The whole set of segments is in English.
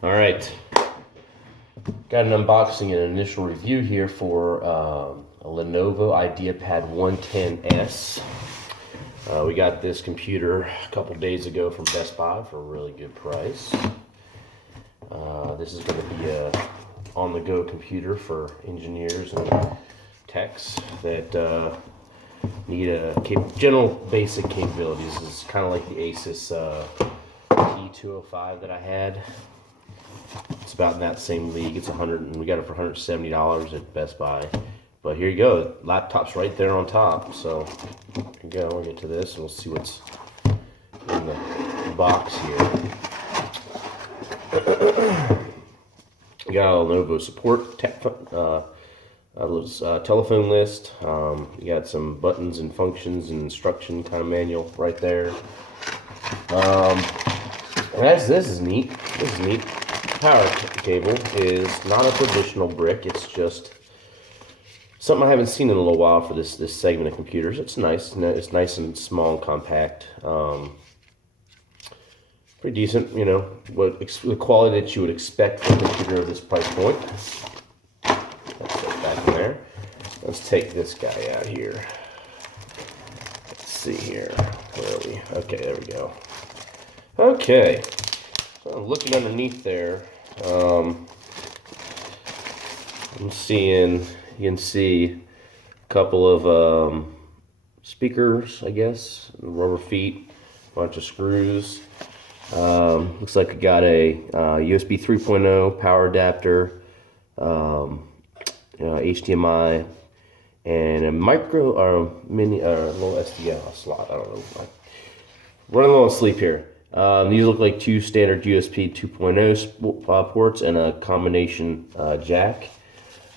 All right, got an unboxing and an initial review here for a Lenovo Ideapad 110S. We got this computer a couple days ago from Best Buy for a really good price. This is going to be a on-the-go computer for engineers and techs that need a general basic capabilities. It's kind of like the Asus E205 that I had. It's about in that same league. It's we got it for $170 at Best Buy. But here you go, laptop's right there on top. So here you go. We'll get to this and we'll see what's in the box here. You got a Lenovo support telephone list. You got some buttons and functions and instruction kind of manual right there. This is neat. This is neat. Power cable is not a traditional brick. It's just something I haven't seen in a little while for this segment of computers. It's nice. It's nice and small and compact. Pretty decent, you know, the quality that you would expect from a computer of this price point. Let's put it back in there. Let's take this guy out here. Let's see here. Where are we? Okay, there we go. Okay. So looking underneath there, I'm seeing, you can see a couple of speakers, I guess, rubber feet, a bunch of screws. Looks like I got a USB 3.0 power adapter, HDMI, and a micro or mini little SDI slot. I don't know. Running a little sleep here. These look like two standard USB 2.0 ports and a combination jack.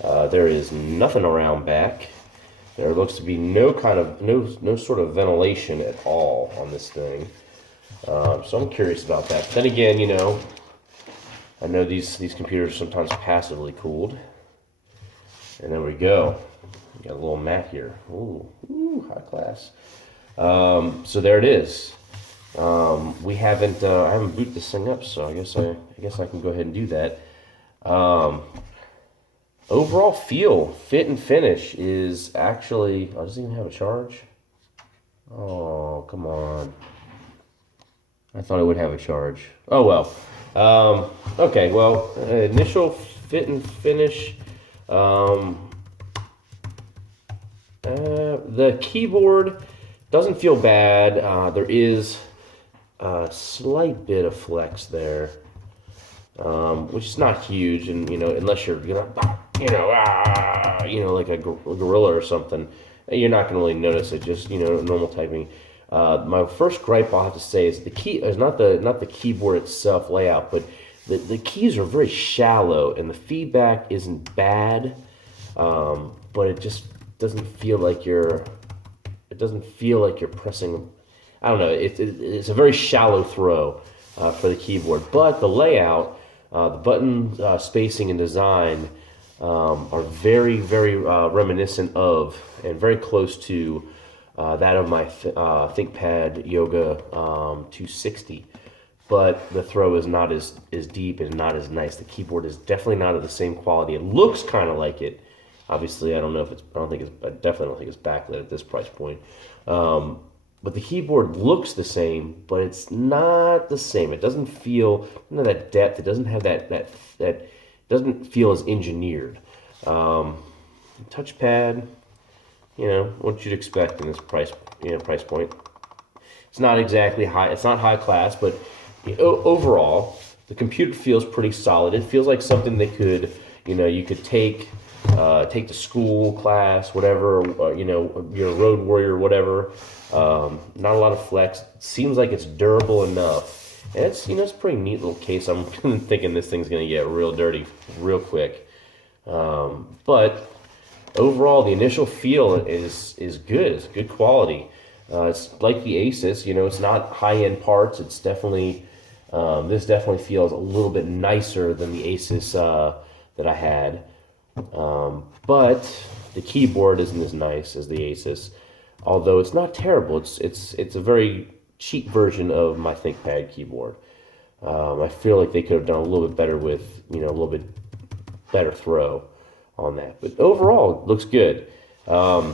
There is nothing around back. There looks to be no sort of ventilation at all on this thing. So I'm curious about that. But then again, you know, I know these computers are sometimes passively cooled. And there we go. We got a little mat here. Ooh, high class. So there it is. I haven't booted this thing up, so I guess I can go ahead and do that. Overall fit and finish is actually. Oh, does it even have a charge? Oh, come on. I thought it would have a charge. Oh well. Okay. Well, initial fit and finish. The keyboard doesn't feel bad. There is a slight bit of flex there, which is not huge, and you know, unless you're like a gorilla or something, you're not going to really notice it. Just normal typing. My first gripe I'll have to say is the key is not the keyboard itself layout, but the keys are very shallow and the feedback isn't bad, but it just doesn't feel like you're pressing. I don't know. It's a very shallow throw for the keyboard, but the layout, the button spacing and design are very reminiscent of and very close to that of my ThinkPad Yoga 260, but the throw is not as deep and not as nice. The keyboard is definitely not of the same quality. It looks kind of like it. Obviously, I definitely don't think it's backlit at this price point. But the keyboard looks the same, but it's not the same. It doesn't feel that depth. It doesn't have that doesn't feel as engineered. Touchpad. What you'd expect in this price point. It's not exactly high. It's not high class, but overall, the computer feels pretty solid. It feels like something that could, you could take to school, class, whatever. You're a road warrior, whatever. Not a lot of flex. Seems like it's durable enough, and it's it's a pretty neat little case. I'm thinking this thing's gonna get real dirty real quick, but. Overall, the initial feel is good. It's good quality. It's like the Asus. It's not high-end parts. It's definitely this definitely feels a little bit nicer than the Asus that I had. But the keyboard isn't as nice as the Asus, although it's not terrible. It's a very cheap version of my ThinkPad keyboard. I feel like they could have done a little bit better with, a little bit better throw on that. But overall, it looks good. The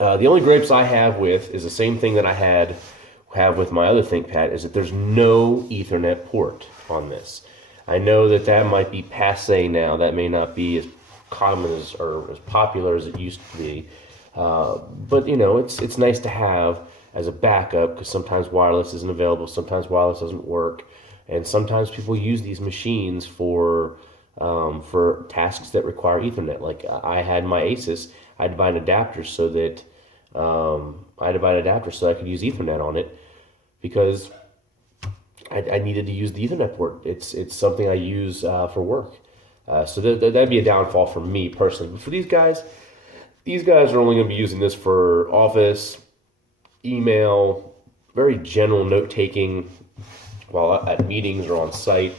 only gripes I have with is the same thing that I have with my other ThinkPad, is that there's no Ethernet port on this. I know that that might be passe now. That may not be as common as or as popular as it used to be. But it's nice to have as a backup, because sometimes wireless isn't available, sometimes wireless doesn't work, and sometimes people use these machines for tasks that require Ethernet. Like I had my Asus, I had to buy an adapter so that I could use Ethernet on it, because I needed to use the Ethernet port. It's something I use for work. So that'd be a downfall for me personally. But for these guys are only going to be using this for office, email, very general note taking while at meetings or on site.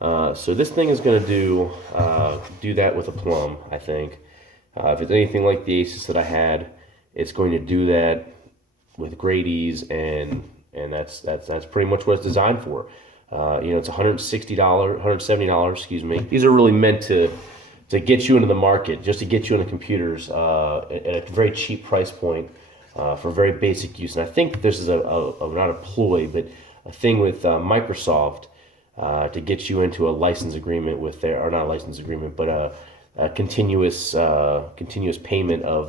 So this thing is going to do that with a plum, I think. If it's anything like the Asus that I had, it's going to do that with great ease, and that's pretty much what it's designed for. It's $160, $170, excuse me. These are really meant to get you into the market, just to get you into computers at a very cheap price point for very basic use. And I think this is not a ploy, but a thing with Microsoft to get you into a license agreement with or not a license agreement, but a continuous payment of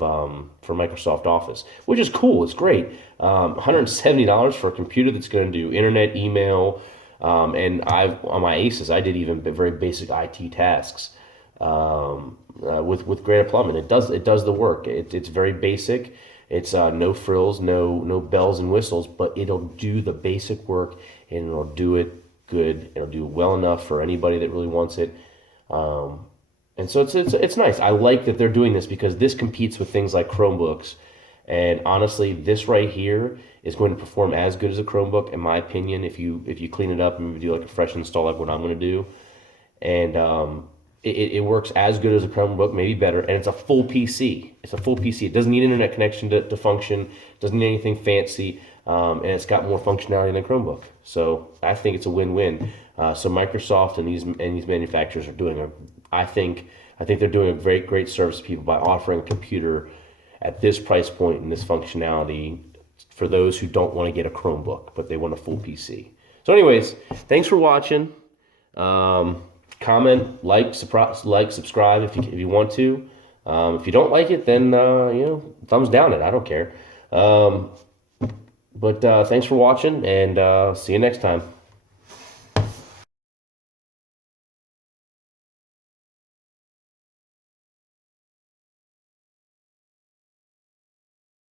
for Microsoft Office, which is cool. It's great. $170 for a computer that's going to do internet, email, and on my Asus I did even very basic IT tasks with great plumbing. It does the work. It's very basic. It's no frills, no bells and whistles, but it'll do the basic work, and it'll do it good. It'll do well enough for anybody that really wants it. And so it's nice. I like that they're doing this, because this competes with things like Chromebooks. And honestly, this right here is going to perform as good as a Chromebook, in my opinion, if you clean it up and maybe do like a fresh install, like what I'm going to do. And it works as good as a Chromebook, maybe better. And it's a full PC. It's a full PC. It doesn't need internet connection to function. Doesn't need anything fancy. And it's got more functionality than a Chromebook. So I think it's a win-win. So Microsoft and these manufacturers are doing I think they're doing a great service to people by offering a computer at this price point and this functionality for those who don't want to get a Chromebook, but they want a full PC. So anyways, thanks for watching. Comment, subscribe if you want to. If you don't like it, then thumbs down it. I don't care. But thanks for watching, and see you next time.